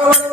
Oh.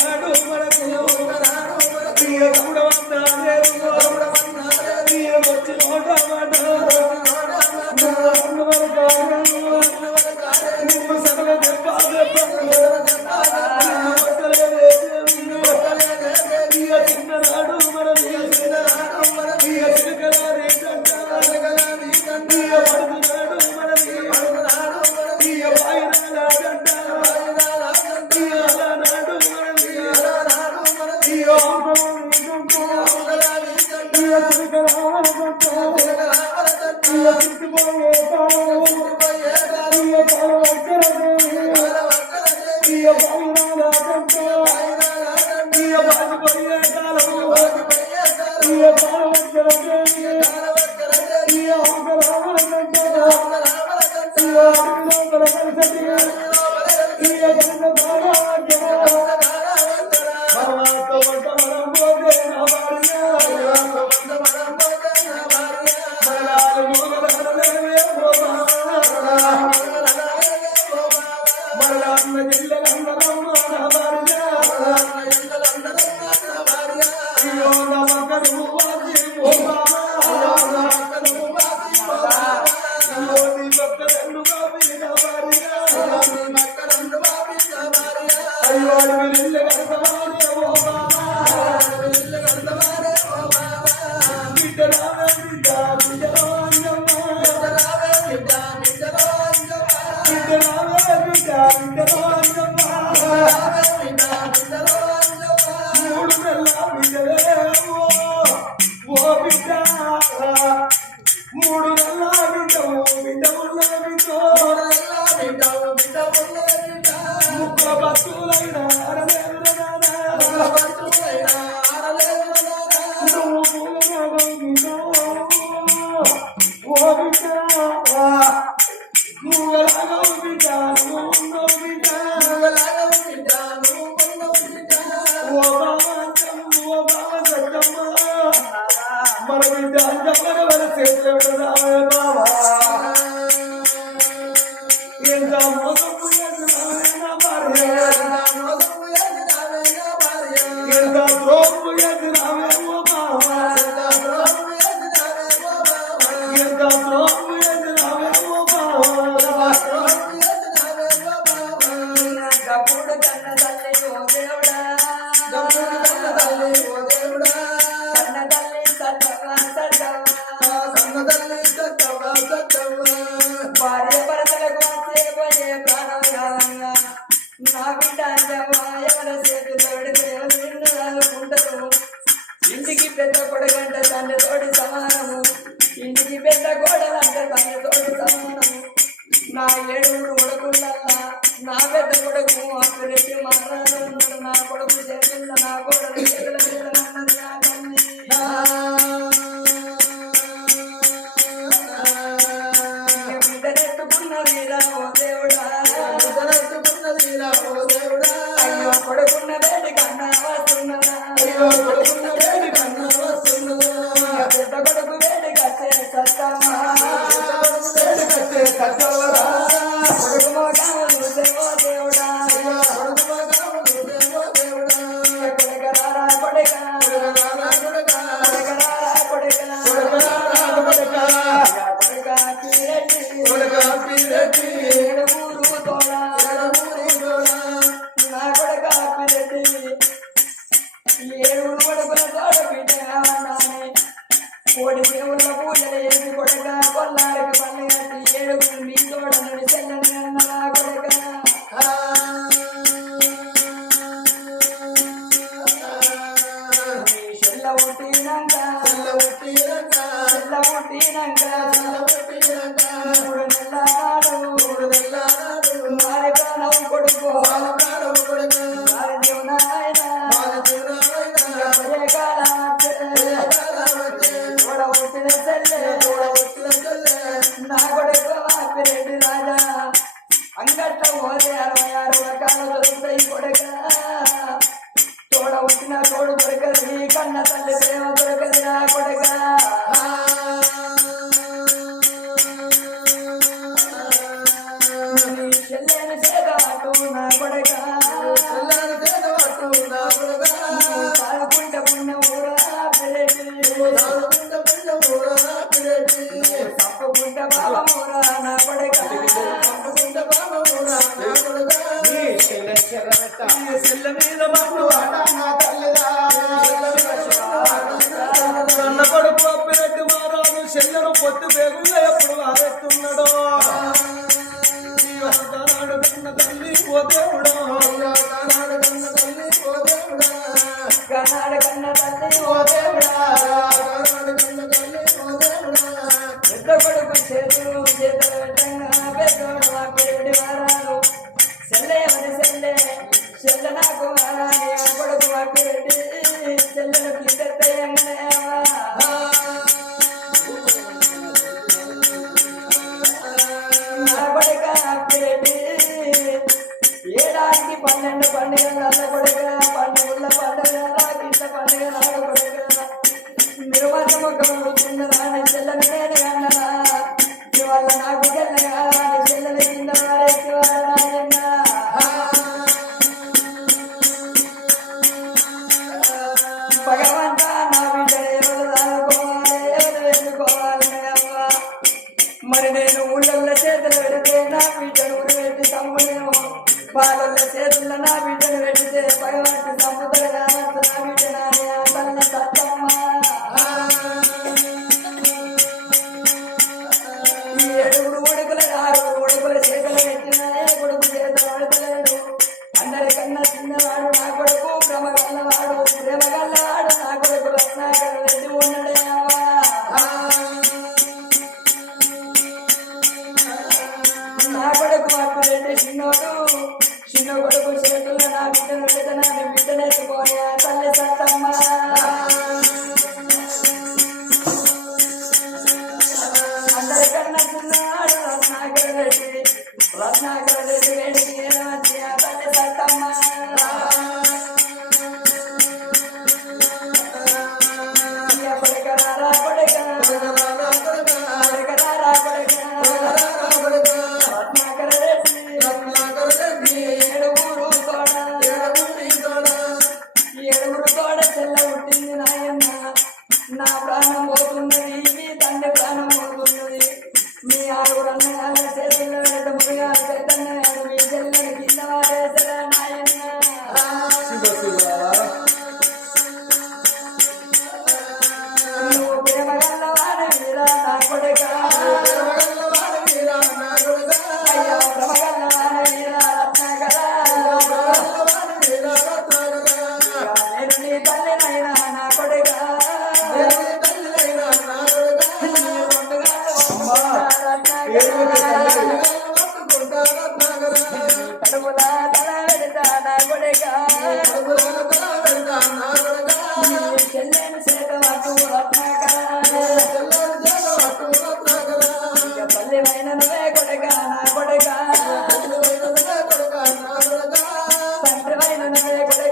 నాడు మనకు ప్రియ రాజపోయే మనం ఇంటి అంజమ్మగా మన చేతిలో Baby. కర్ణాటక కన్న తల్లి ఓ దేవుడా. అంటే చిన్నోడు. చిన్న కొడుకు చేతుల్లో నా బిడ్డను లేదా నా బిడ్డనెత్తుకోయా తల్లి సత్తమ్మ. నాయకుడే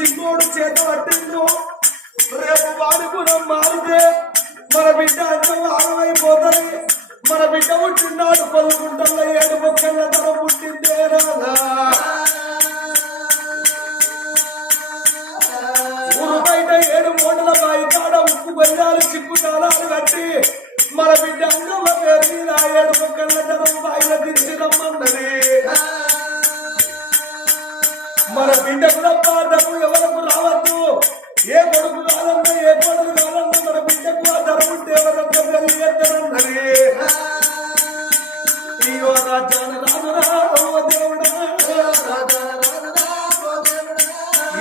చిన్నోడు చేత పట్టిందో? రేపు వాడి గుణం మారితే మన బిడ్డ అన్నం ఆగమైపోతుంది. మన బిడ్డ పుట్టినాడు పలుకుంటల్ల ఏడు మొక్కల తన పుట్టిందే రాదా బయట ఏడు మూటల బాయి కాడ ఉప్పు గొయ్యాలు చిక్కు తాళాలు కట్టి మన బిడ్డ అంగమ్మ ఏడు మొక్కల తన బాయిల దించి మన బిడ్డకు తప్ప డబ్బు ఎవరికి రావద్దు. ఏ కొడుకు కాదన్నా ఏ కొడుకు కాదన్నా మన బిడ్డకు ఆ ధర ఉంటే ఎవరంతా అయ్యో రాజాన రాజురా ఓ దేవుడా.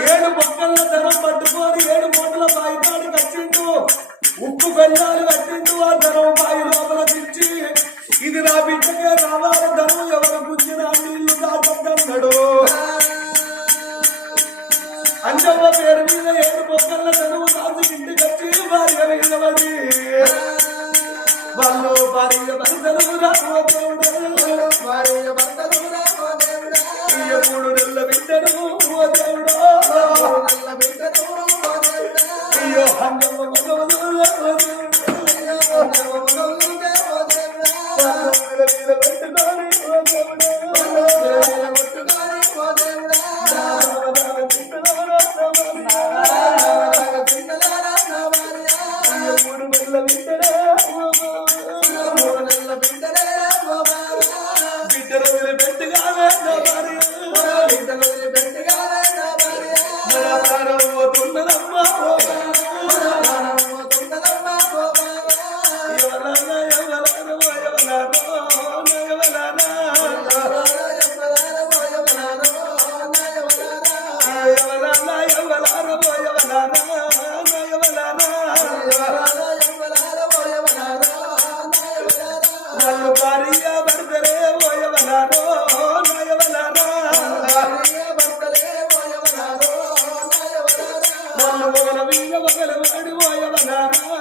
ఏడు మొక్కల ధనం పట్టుకొని ఏడు మూటల బాయి కాడికి వచ్చిండు ఉప్పు బెల్లాలు కట్టిండు ఆ ధనం బాయి లోపల తెచ్చి ఇది నా బిడ్డకే రావాలి ధనం ఎవరు వాళ్ళు భార్య భర్తలు రామో దేవుడా ఇయ్య మూడు నెలల బిడ్డను ఓ దేవుడు అయ్యో అంజవ్వ మగవదు దేవుడు పోయవనారా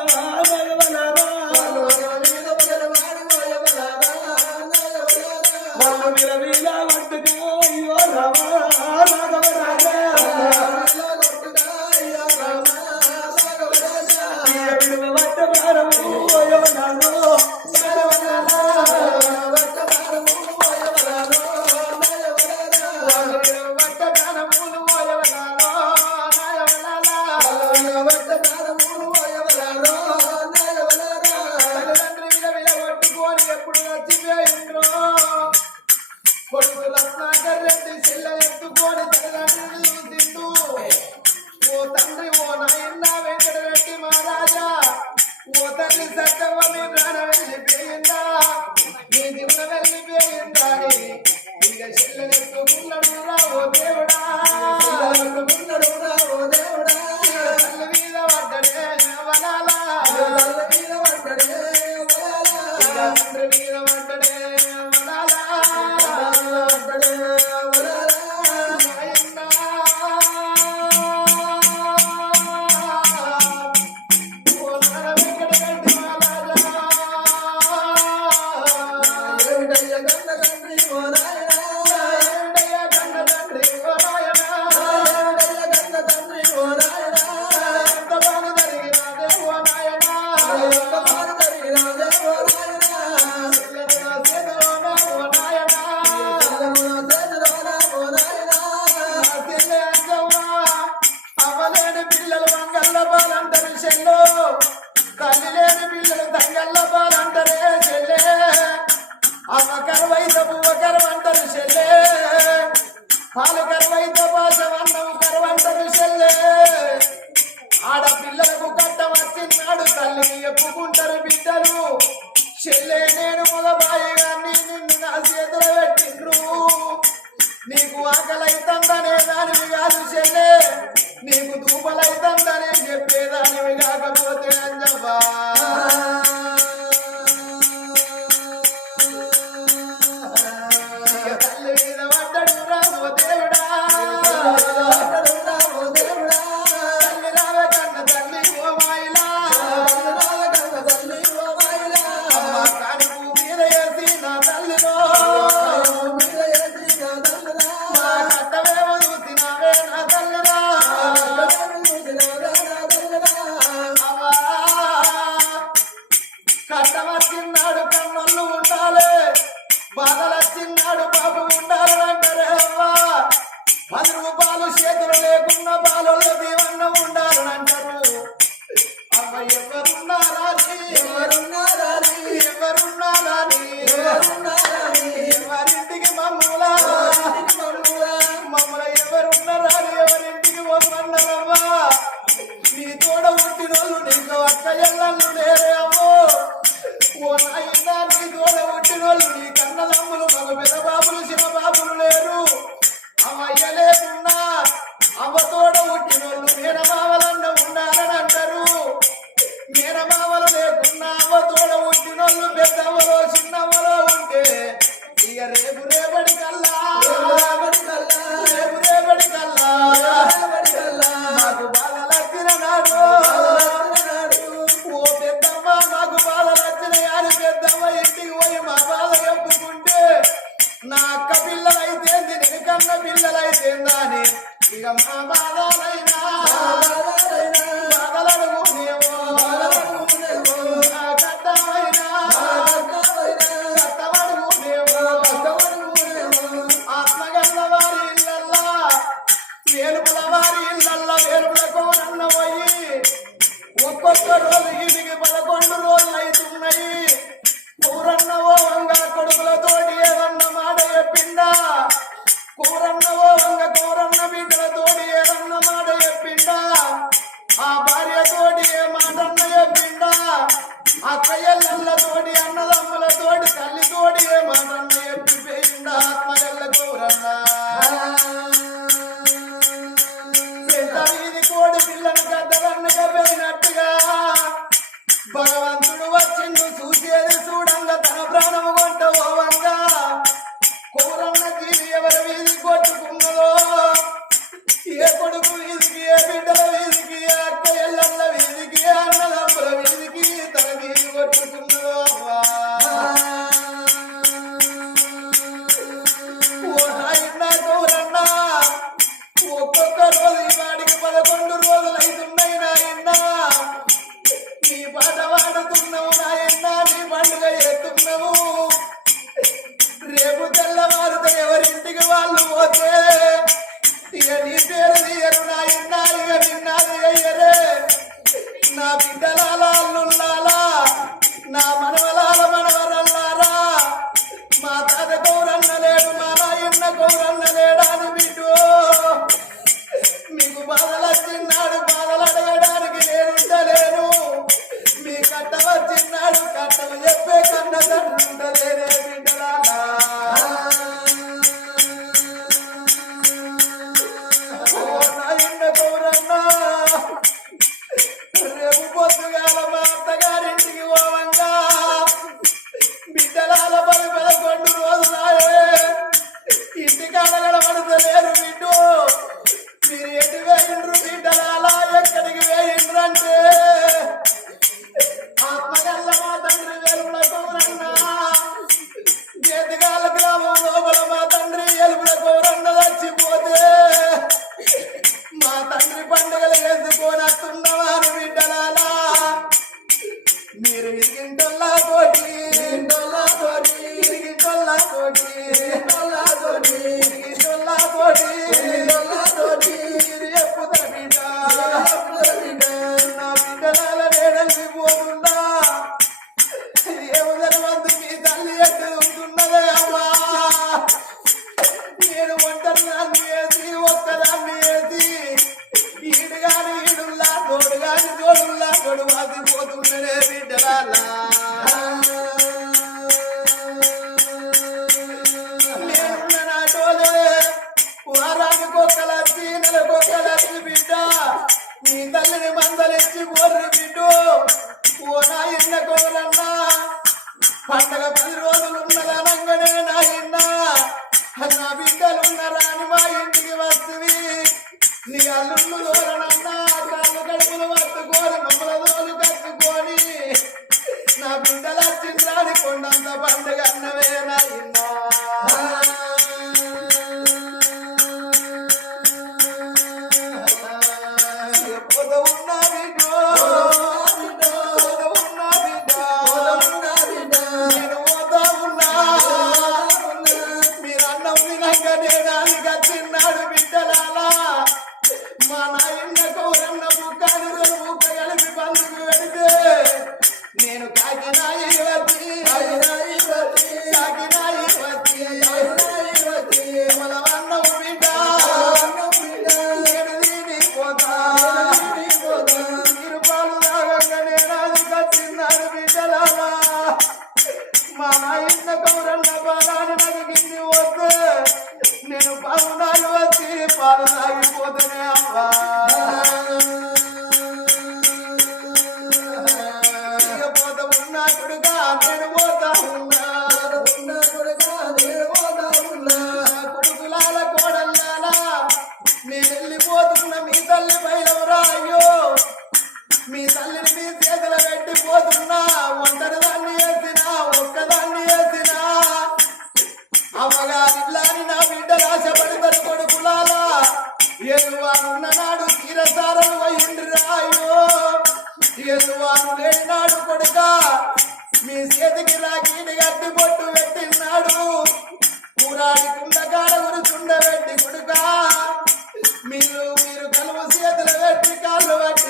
na na ఎంత మారు ఇక Lord,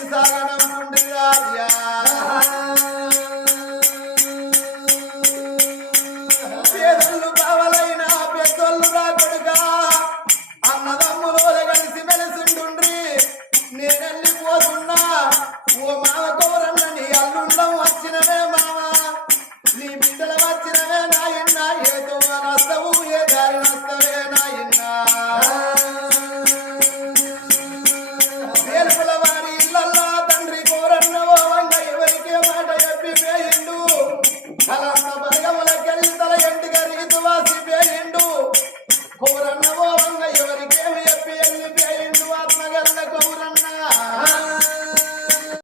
సాగరం